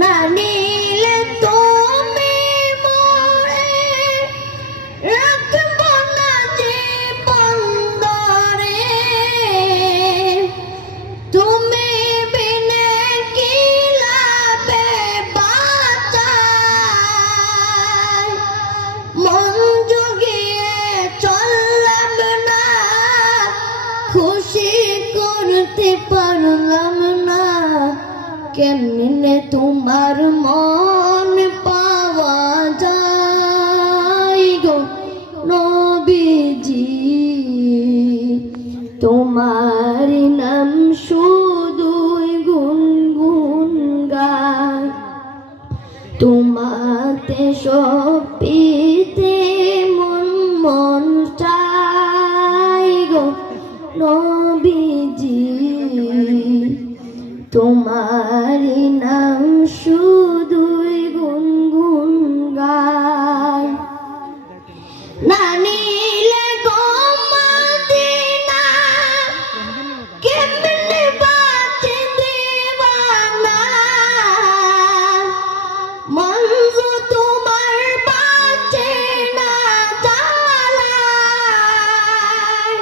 না নিলে তুমি মোরে রাখব না জীবন ধরে তুমি বিনে কি লাভে বাঁচাই মন জুগিয়ে চললাম না খুশি করতে পারলাম না কেমনে তোমার মন পাওয়া যায় গো নবীজি তোমার নাম শুধুই গুনগুন গায় তোমাতে সপিতে মন মন চাই গো নবীজি তোমারি নাম শুধুই গুনগুন গায় না নিলে গো মদিনা কেমনে বাঁচে দিওয়ানা মন যে তোমার বাঁচে না জ্বালায়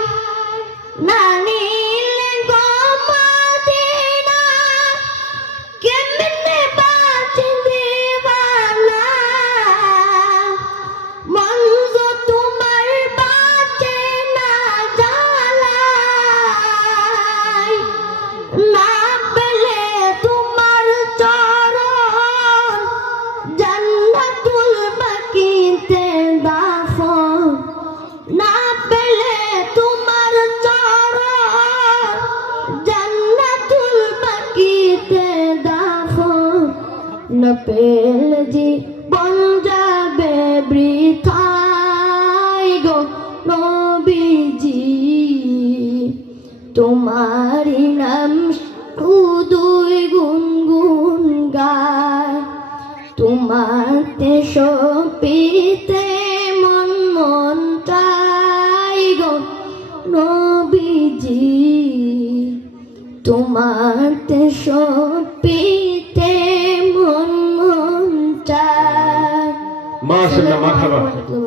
না নিলে গো মদিনা কেমনে বাঁচে দিওয়ানা মন যে তোমার বাঁচে না জ্বালায় না পেলে তোমার চরণ জান্নাতুল বাকিতে দাফন না পেলে তোমার চরণ জান্নাতুল বাকিতে দাফন না পেলে জীবন যাবে বৃথায় গো নবীজি তোমারি নাম শুধুই গুনগুন গায় তোমাতে সপিতে মন মন চাই গো নবীজি তোমাতে সপিতে মন মন চাই। মাশাআল্লাহ, মারহাবা।